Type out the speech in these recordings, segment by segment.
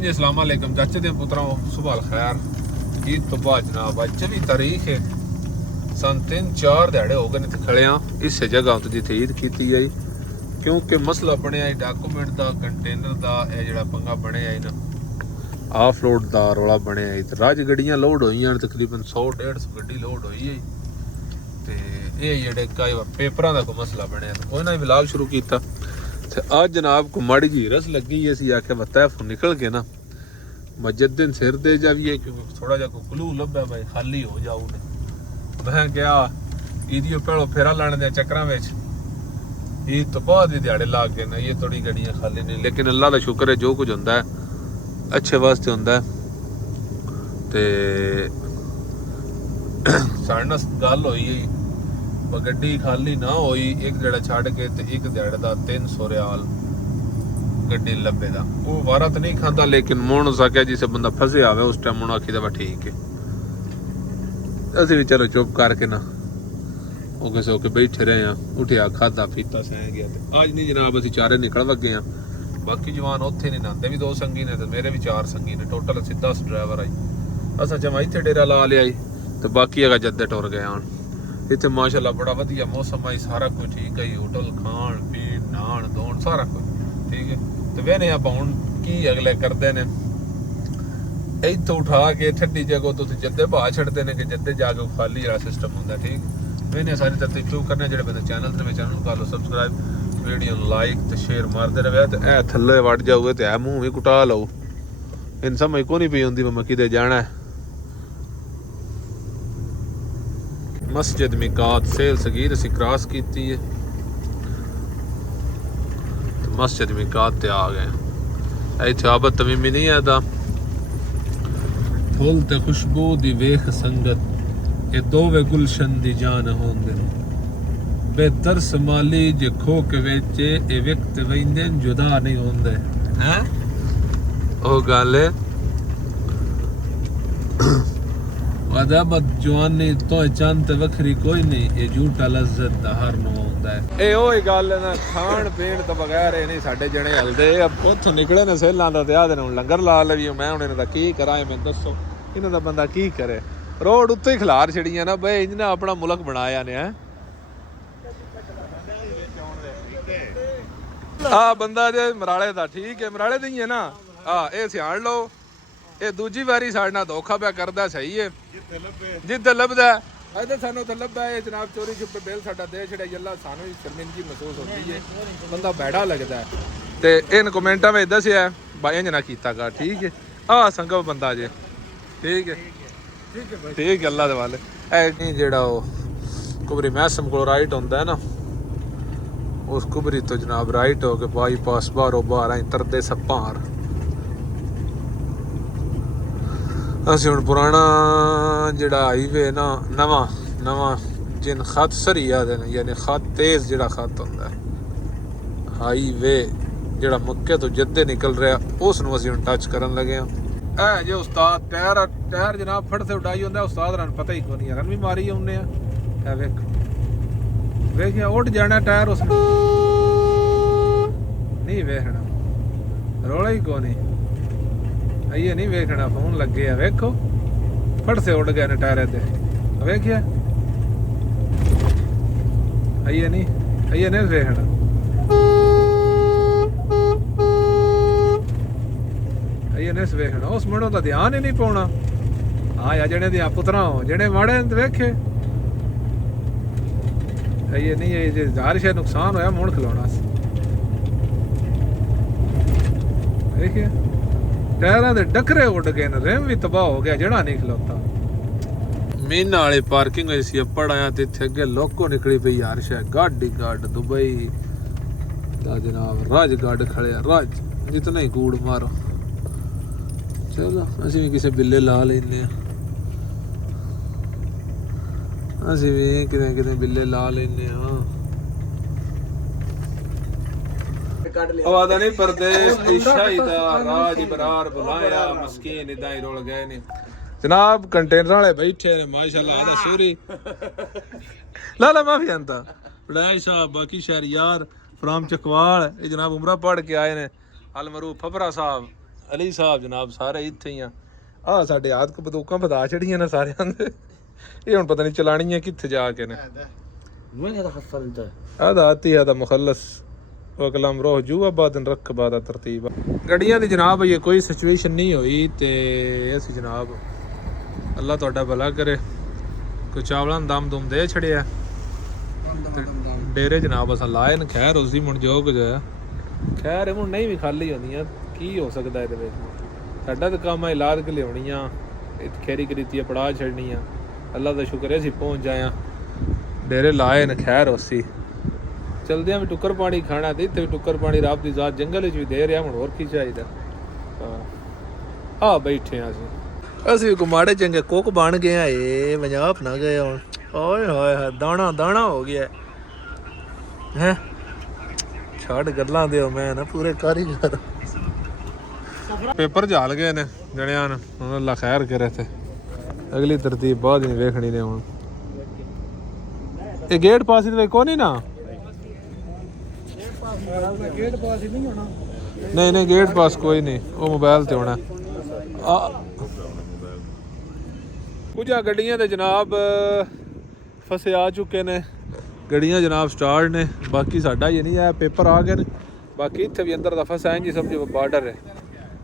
जी अस्सलाम वालेकुम चाचे दे पुत्रों सुबह खैर ईद तो बाद जनाब आज 24 तारीख है सन 3-4 दिहाड़े हो गए इत्थे खड़े हाँ इस जगह तो जिथे ईद की आई क्योंकि मसला बनया डॉक्यूमेंट का कंटेनर का यह जो पंगा बनया ना ऑफ लोड का रौला बनया तो रज गड्डियां लोड हुई तकरीबन 100-150 गड्डी लोड हुई है तो ये जे पेपरों का कोई मसला बनया तो कोई ना विलाग शुरू किया आज जनाब को माड़ी जी रस लगी असी आख्या तैफ निकल के ना मस्जिद दिन सिर दे जाइए क्योंकि थोड़ा जा क्लू लभ्या भाई खाली हो जाऊ मैं क्या ईदियों पहलो फेरा लाने दे चक्कर में ईद तो बाद ही दिहाड़े ला के ना ये थोड़ी गड्डियां खाली नहीं लेकिन अल्लाह का शुक्र है जो कुछ होंदा है अच्छे वास्ते होंदा है ते साढ़े नाल गल होई गड्डी खाली ना होई एक जड़ा छड़ के ते एक दिहाड़े दा 300 रियाल गड्डी लब्बे दा वो वारा तो नहीं खांदा लेकिन मुन सके जिसे बंदा फसे आवे उस टाइम मुन आखी दा ठीक है असि भी चलो चुप करके ना ओके से ओके बैठे रहे हैं उठिया खादा पीता सह गया ते आज नहीं जनाब असि चारे निकल वगे हैं बाकी जवान उत्थे नहीं नांदे भी 2 संगी ने ते मेरे भी 4 संगी ने टोटल 10 ड्राइवर आई असा जमा इत्थे डेरा ला लिया ते बाकी अगर जद्दे टुर गए हन इतने माशाल्लाह बड़ा वधिया मौसम है सारा कुछ ठीक है होटल खाण पीण नहाण धोण सारा कुछ ठीक है तो वेने आप हुण की अगले करते ने इत्थों उठा के ठंडी जगह तो जद्दे भाह छड़ते हैं कि जद्दे जाके खाली वाला सिस्टम होंदा ठीक वेने सारी तरतीब चूक करने जेडे बंदे चैनल ते चैनल कर लो सब्सक्राइब वीडियो लाइक ते शेयर मारते रहे तो ए थल्ले वड़ जाओगे तो ए मुंह भी कुटा लो इन समझ को नहीं पई होंदी मैं किते जाना है मस्जिद मिकात सेल सगीर असी क्रॉस की है तो मस्जिद मिकात ते आ गए इत्थे आबद तमीमी नहीं है दा फुल ते खुशबू दी वेख संगत ये दोवे गुलशन दी जान होंदे बेहतर समाली जे खो के वेचे ए व्यक्त वेंदे जुदा नहीं होंदे हैं ओ गल अदाबत जवानी तो चंद वखरी कोई नहीं ये झूठा लज्जत दा हर नो होंदा है ए ओही गल ना खाण पीण तो बगैर ए नहीं साडे जने हलदे अब उथों निकले ने सेलां दा ते आ दिन लंगर ला लवी मैं हुण इन्हां दा की करां मैं दसो इन्हां दा बंदा की करे रोड उत्ते ही खिलार छड़ियां ना बई इन्हां अपना मुल्क बनाया ने है आ बंदा जे मराले दा ठीक है मराले दी है ना आ ए सियाण लो ਇਹ ਦੂਜੀ ਵਾਰੀ ਸਾਡੇ ਨਾਲ ਧੋਖਾ ਪਿਆ ਕਰਦਾ ਸਹੀ ਹੈ ਜਿੱਥੇ ਲੱਭਦਾ ਅਜੇ ਸਾਨੂੰ ਤਾਂ ਲੱਭਦਾ ਹੈ ਜਨਾਬ ਚੋਰੀ ਛੁਪੇ ਬੇਲ ਸਾਡਾ ਦੇ ਛੜਿਆ ਅੱਲਾ ਸਾਨੂੰ ਵੀ ਸ਼ਰਮਿੰਦਗੀ ਮਹਿਸੂਸ ਹੁੰਦੀ ਹੈ ਬੰਦਾ ਬੈੜਾ ਲੱਗਦਾ ਤੇ ਇਹਨ ਕਮੈਂਟਾਂ ਵਿੱਚ ਦੱਸਿਆ ਬਾਈ ਇੰਜ ਨਾ ਕੀਤਾ ਕਰ ਠੀਕ ਹੈ ਆ ਸੰਗਵ ਬੰਦਾ ਜੇ ਠੀਕ ਹੈ ਠੀਕ ਹੈ ਅੱਲਾ ਦੇ ਵਾਲੇ ਇਹ ਜਿਹੜਾ ਉਹ ਕੁਬਰੀ ਮਹਿਸਮ ਕੋਲ ਰਾਈਟ ਹੁੰਦਾ ਹੈ ਨਾ ਉਸ ਕੁਬਰੀ ਤੋਂ ਜਨਾਬ ਰਾਈਟ ਹੋ ਕੇ ਬਾਈਪਾਸ ਬਾਹਰੋਂ ਬਾਹਰ ਆਈ ਤਰਦੇ ਸੱਪਾਰ ਅਸੀਂ ਹੁਣ ਪੁਰਾਣਾ ਜਿਹੜਾ ਹਾਈਵੇ ਨਾ ਨਵਾਂ ਜਿਨ ਖਤ ਸਰੀਆ ਦੇ ਨੇ ਯਾਨੀ ਖਤ ਤੇਜ਼ ਜਿਹੜਾ ਖਤ ਹੁੰਦਾ ਹਾਈਵੇ ਜਿਹੜਾ ਮੱਕੇ ਤੋਂ ਜੱਦੇ ਨਿਕਲ ਰਿਹਾ ਉਸ ਨੂੰ ਅਸੀਂ ਹੁਣ ਟੱਚ ਕਰਨ ਲੱਗੇ ਆ ਇਹ ਜੇ ਉਸਤਾਦ ਟਾਇਰ ਜਨਾਬ ਫੜ ਤੇ ਉਡਾਈ ਹੁੰਦਾ ਉਸਤਾਦ ਨੂੰ ਪਤਾ ਹੀ ਕੋਈ ਨਹੀਂ ਰਨ ਵੀ ਮਾਰੀ ਆਉਂਦੇ ਆ ਇਹ ਵੇਖਿਆ ਉੱਡ ਜਾਣਾ ਟਾਇਰ ਉਸ ਨਹੀਂ ਵੇਖਣਾ ਰੋਲਾ ਹੀ ਕੋਈ ਨਹੀਂ आइए नहीं वेखना फोन लग गया वेखो फट से उड़ गए ने टायर ते वेखिया आइए नहीं वेखना आइए नहीं वेखना उस मुंडों का ध्यान ही नहीं पाना हाँ या जने दियां पुत्रा हो जने माड़े वेखे आइए नहीं ये हर शे नुकसान होया मुड़ खिलाना देखिए टायरां दे डकरे उड़ गए ने रेम भी तबाह हो गया जड़ा नहीं खलोता मीना वाली पार्किंग में सी पड़ आया ते इत्थे अगे लोको निकली पई यार शायद गाड़ी गाड़ दुबई दा जनाब राज गाड़ खड़े राज जितना ही कूड़ मारो चलो असी भी किसी बिल्ले ला लेने असी भी किते बिल्ले ला लेने हां आवाज़ नहीं परदेश की शाहिदा राज बरार बुलाया मस्कीन इदा ही रोल गए ने जनाब कंटेनर वाले बैठे ने माशाल्लाह आदा सूरी ला माफी अंता बड़ाई साहब बाकी शहर यार फ्राम चकवाल ये जनाब उमरा पढ़ के आए ने अल मरूफ फबरा साहब ਅਲੀ ਸਾਹਿਬ ਜਨਾਬ ਸਾਰੇ ਇੱਥੇ ਹੀ ਆ ਸਾਡੇ ਆਦਕ ਬਦੂਕਾਂ ਵਧਾ ਛੜੀਆਂ ਨੇ ਸਾਰਿਆਂ ਦੇ ਇਹ ਹੁਣ ਪਤਾ ਨਹੀਂ ਚਲਾਣੀਆਂ ਕਿੱਥੇ ਜਾ ਕੇ ਨੇ وين هذا حصل انت؟ هذا ਆਤੀ هذا مخلص وكلام روح جوا بعد نركب هذا ترتيب ਗੱਡੀਆਂ ਦੀ ਜਨਾਬ ਇਹ ਕੋਈ ਸਿਚੁਏਸ਼ਨ ਨਹੀਂ ਹੋਈ ਤੇ ਅਸੀਂ ਜਨਾਬ ਅੱਲਾ ਤੁਹਾਡਾ ਭਲਾ ਕਰੇ ਕੋਈ ਚਾਵਲਾਂ ਦਮ ਦੁਮ ਦੇ ਛੜਿਆ ਡੇਰੇ ਜਨਾਬ ਅਸਾਂ ਲਾਏ ਨੇ ਖੈਰ ਉਸ ਦੀ ਮੁਣ ਜੋ ਕੁਝ ਹੋਇਆ ਖੈਰ ਹੁਣ ਨਹੀਂ ਵੀ ਖਾਲੀ ਹੁੰਦੀਆਂ ਕੀ ਹੋ ਸਕਦਾ ਇਹਦੇ ਵਿੱਚ ਸਾਡਾ ਤਾਂ ਕੰਮ ਹੈ ਇਲਾਜ ਕੇ ਲਿਆਉਣੀਆਂ ਇੱਥੇ ਖੈਰੀ ਕਰੀਤੀ ਪੜਾ ਛੱਡਣੀਆਂ ਅੱਲਾ ਦਾ ਸ਼ੁਕਰ ਹੈ ਅਸੀਂ ਪਹੁੰਚ ਜਾਇਆ ਡੇਰੇ ਲਾਏ ਨੇ ਖੈਰ ਉਸੀ ਚਲਦਿਆਂ ਵੀ ਟੁੱਕਰ ਪਾਣੀ ਖਾਣਾ ਤੇ ਇੱਥੇ ਵੀ ਟੁੱਕਰ ਪਾਣੀ ਰੱਬ ਦੀ ਜ਼ਾਤ ਜੰਗਲ ਵਿੱਚ ਵੀ ਦੇ ਰਿਹਾ ਹੁਣ ਹੋਰ ਕੀ ਚਾਹੀਦਾ ਆ ਬੈਠੇ ਆ ਅਸੀਂ ਗੁਮਾੜੇ ਚੰਗੇ ਕੁੱਕ ਬਣ ਗਏ ਆ ਇਹ ਪੰਜਾਬ ਨਾ ਗਏ ਹੁਣ ਓਏ ਹੋਏ ਦਾਣਾ ਦਾਣਾ ਹੋ ਗਿਆ ਹੈ ਛੱਡ ਗੱਲਾਂ ਦਿਓ ਮੈਂ ਨਾ ਪੂਰੇ ਕਾਰੀਗਰ ਪੇਪਰ ਝਾਲ ਗਏ ਨੇ ਜਣਿਆਂ ਨੂੰ ਹੁਣ ਅੱਲਾ ਖੈਰ ਕਰੇ ਤੇ ਅਗਲੀ ਤਰਤੀਬ ਬਾਅਦ ਨਹੀਂ ਵੇਖਣੀ ਨੇ ਹੁਣ ਇਹ ਗੇਟ ਪਾਸ ਦੇ ਕੋਈ ਨਹੀਂ ਨਾ गेट पास ही नहीं होना ਨਹੀਂ ਗੇਟ ਪਾਸ ਕੋਈ ਨਹੀਂ ਉਹ ਮੋਬਾਈਲ ਤੇ ਹੋਣਾ ਕੁਝ ਆ ਗੱਡੀਆਂ ਤੇ ਜਨਾਬ ਫਸੇ ਆ ਚੁੱਕੇ ਨੇ ਗੱਡੀਆਂ ਜਨਾਬ ਸਟਾਰਟ ਨੇ ਬਾਕੀ ਸਾਡਾ ਇਹ ਨਹੀਂ ਆ ਪੇਪਰ ਆ ਗਏ ਨੇ ਬਾਕੀ ਇੱਥੇ ਵੀ ਅੰਦਰ ਦਾ ਫਸਾ ਹੈ ਜੀ ਸਮਝੋ ਬਾਰਡਰ ਹੈ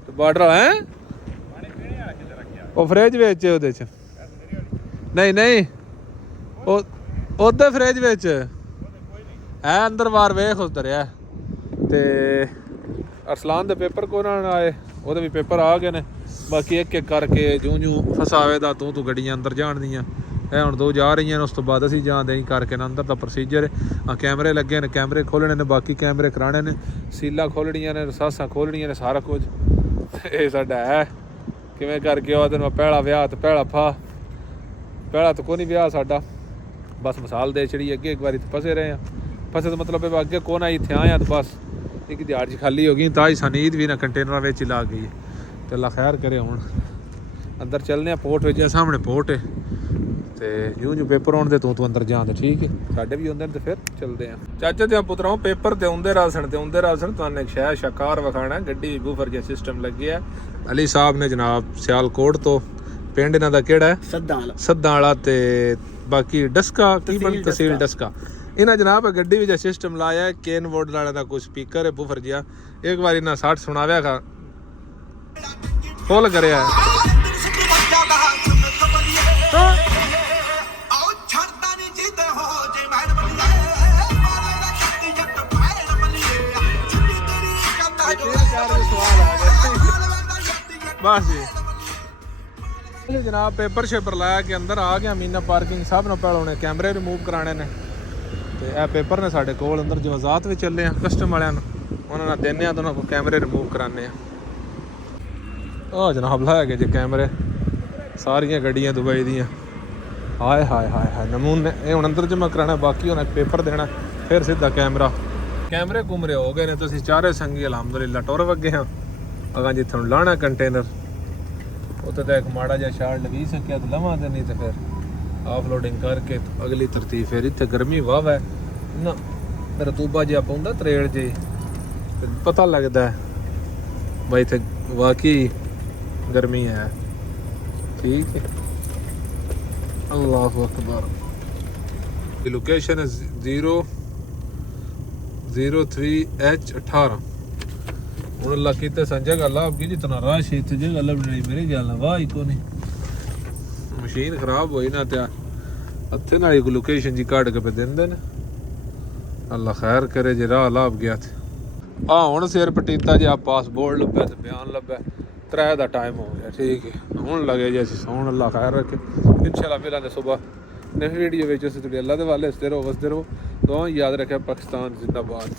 ਤੇ ਬਾਰਡਰ ਹੈ ਉਹ ਫ੍ਰਿਜ ਵਿੱਚ ਉਹਦੇ ਚ ਨਹੀਂ ਉਹ ਉਹਦੇ ਫ੍ਰਿਜ ਵਿੱਚ ਹੈ ਅੰਦਰ ਬਾਹਰ ਵੇਖ ਉਧਰ ਆ ਤੇ ਅਰਸਲਾਨ ਦੇ ਪੇਪਰ ਕੋਈ ਨਾ ਆਏ ਉਹਦੇ ਵੀ ਪੇਪਰ ਆ ਗਏ ਨੇ ਬਾਕੀ ਇੱਕ ਇੱਕ ਕਰਕੇ ਜੂੰ ਫਸਾਵੇ ਦਾ ਤੂੰ ਗੱਡੀਆਂ ਅੰਦਰ ਜਾਣ ਦੀਆਂ ਇਹ ਹੁਣ ਦੋ ਜਾ ਰਹੀਆਂ ਨੇ ਉਸ ਤੋਂ ਬਾਅਦ ਅਸੀਂ ਜਾਂਦੇ ਹੀ ਕਰਕੇ ਨਾ ਅੰਦਰ ਦਾ ਪ੍ਰੋਸੀਜਰ ਆ ਕੈਮਰੇ ਲੱਗੇ ਨੇ ਕੈਮਰੇ ਖੋਲਣੇ ਨੇ ਬਾਕੀ ਕੈਮਰੇ ਕਰਾਣੇ ਨੇ ਸੀਲਾਂ ਖੋਲਣੀਆਂ ਨੇ ਰਸਾਸਾਂ ਖੋਲਣੀਆਂ ਨੇ ਸਾਰਾ ਕੁਝ ਇਹ ਸਾਡਾ ਹੈ ਕਿਵੇਂ ਕਰਕੇ ਉਹ ਦਿਨ ਪਹਿਲਾ ਵਿਆਹ ਤੇ ਪਹਿਲਾ ਪਹਿਲਾ ਤਾਂ ਕੋਈ ਨਹੀਂ ਵਿਆਹ ਸਾਡਾ ਬਸ ਮਿਸਾਲ ਦੇ ਛੜੀ ਅੱਗੇ ਇੱਕ ਵਾਰੀ ਫਸੇ ਰਹੇ ਆ ਫਸੇ ਦਾ ਮਤਲਬ ਹੈ ਅੱਗੇ ਕੋਣ ਆਈ ਇੱਥੇ ਆਇਆ ਤਾਂ ਬਸ ਇੱਕ ਦਿਹਾੜ 'ਚ ਖਾਲੀ ਹੋ ਗਈ ਤਾਂ ਹੀ ਸਨੀਦ ਵੀ ਨਾ ਕੰਟੇਨਰਾਂ ਵਿੱਚ ਹੀ ਲੱਗ ਗਈ ਤੇ ਅੱਲਾ ਖੈਰ ਕਰੇ ਹੁਣ ਅੰਦਰ ਚੱਲਨੇ ਆ ਪੋਰਟ ਵਿੱਚ ਸਾਹਮਣੇ ਪੋਰਟ ਹੈ ਤੇ ਜੂ ਪੇਪਰ ਆਉਣ ਦੇ ਤੂੰ ਅੰਦਰ ਜਾਂ ਤਾਂ ਠੀਕ ਹੈ ਸਾਡੇ ਵੀ ਹੁੰਦੇ ਨੇ ਤੇ ਫਿਰ ਚੱਲਦੇ ਆ ਚਾਚਾ ਤੇ ਪੁੱਤਰਾਂ ਪੇਪਰ ਤੇ ਆਉਂਦੇ ਰਾਸਣ ਤੁਹਾਨੂੰ ਇੱਕ ਸ਼ਹਿਰ ਸ਼ਕਾਰ ਵਿਖਾਣਾ ਗੱਡੀ ਬੂਫਰ ਜਿਹਾ ਸਿਸਟਮ ਲੱਗਿਆ ਅਲੀ ਸਾਹਿਬ ਨੇ ਜਨਾਬ ਸਿਆਲਕੋਟ ਤੋਂ ਪਿੰਡ ਇਹਨਾਂ ਦਾ ਕਿਹੜਾ ਹੈ ਸੱਦਾਂ ਵਾਲਾ ਤੇ ਬਾਕੀ ਡਸਕਾ ਕੀ ਬਣ ਤਹਿਸੀਲ ਡਸਕਾ ਇਹਨਾਂ ਜਨਾਬ ਗੱਡੀ ਵਿੱਚ ਸਿਸਟਮ ਲਾਇਆ ਕੇਨ ਵੋਰਡ ਵਾਲਾ ਦਾ ਕੋਈ ਸਪੀਕਰ ਹੈ ਬੂਫਰ ਜਿਹਾ ਇੱਕ ਵਾਰੀ ਨਾ 60 ਸੁਣਾਵਿਆ ਖਾ ਫੁੱਲ ਕਰਿਆ बस जी जनाब पेपर शेपर लाया कि अंदर आ गया मीना पार्किंग सब ना पहले उन्हें कैमरे रिमूव कराने ने तो यह पेपर ने साढ़े कोल अंदर जवाजात भी चले हैं कस्टम वाले उन्होंने देने तो उन्होंने कैमरे रिमूव कराने जनाब लाया गया जी कैमरे सारिया गड्डियाँ दुबई दियाँ हाय हाय हाय हाय नमूने ये हम अंदर जमा कराना बाकी उन्हें पेपर देना फिर सीधा कैमरे घूमरे हो गए ने तो चारे संगी अलहमदुलिल्लाह टुर वगे हाँ अगर जिथे हम लाना कंटेनर उत्थे तो एक माड़ा जिहा शार्ट लगी सकिया तो लवां ते नहीं तो फिर ऑफलोडिंग करके तो अगली तरतीब फिर इत्थे गर्मी वाह है ना रतूबा जिहा पौंदा त्रेड़ जी पता लगता है भाई इत्थे वाकई गर्मी है ठीक है अल्लाह अकबर लोकेशन है 003H18 ਹੁਣ ਅੱਲਾ ਕੀਤੇ ਸੰਜਾ ਗੱਲ ਆਪ ਕੀ ਜਿਤਨਾ ਰਾਸ਼ ਇੱਥੇ ਜਗ੍ਹਾ ਲੱਭਣੀ ਮੇਰੇ ਗੱਲ ਨਾ ਵਾਹ ਹੀ ਕੋਨੀ ਮਸ਼ੀਨ ਖਰਾਬ ਹੋਈ ਨਾ ਤੇ ਹੱਥੇ ਨਾਲ ਇੱਕ ਲੋਕੇਸ਼ਨ ਜੀ ਕੱਢ ਕੇ ਦਿੰਦੇ ਨੇ ਅੱਲਾ ਖੈਰ ਕਰੇ ਜੇ ਰਾਹ ਲੱਭ ਗਿਆ ਤੇ ਆ ਹੁਣ ਸਿਰ ਪਟੀਤਾ ਜੇ ਆ ਪਾਸਪੋਰਟ ਲੱਭਿਆ ਤੇ ਬਿਆਨ ਲੱਭਿਆ 3 ਦਾ ਟਾਈਮ ਹੋ ਗਿਆ ਠੀਕ ਹੈ ਹੁਣ ਲੱਗੇ ਜੇ ਅਸੀਂ ਸੌਣ ਅੱਲਾ ਖੈਰ ਰੱਖੇ ਇਨਸ਼ਾਅੱਲਾ ਮਿਲਾਂਗੇ ਸਵੇਰ ਨਵੀਂ ਵੀਡੀਓ ਵਿੱਚ ਅਸੀਂ ਤੁਹਾਡੇ ਅੱਲਾ ਦੇ ਵਾਲੇ ਹੱਸਦੇ ਰਹੋ ਵਸਦੇ ਰਹੋ ਦੁਆ ਯਾਦ ਰੱਖਿਆ ਪਾਕਿਸਤਾਨ ਜ਼ਿੰਦਾਬਾਦ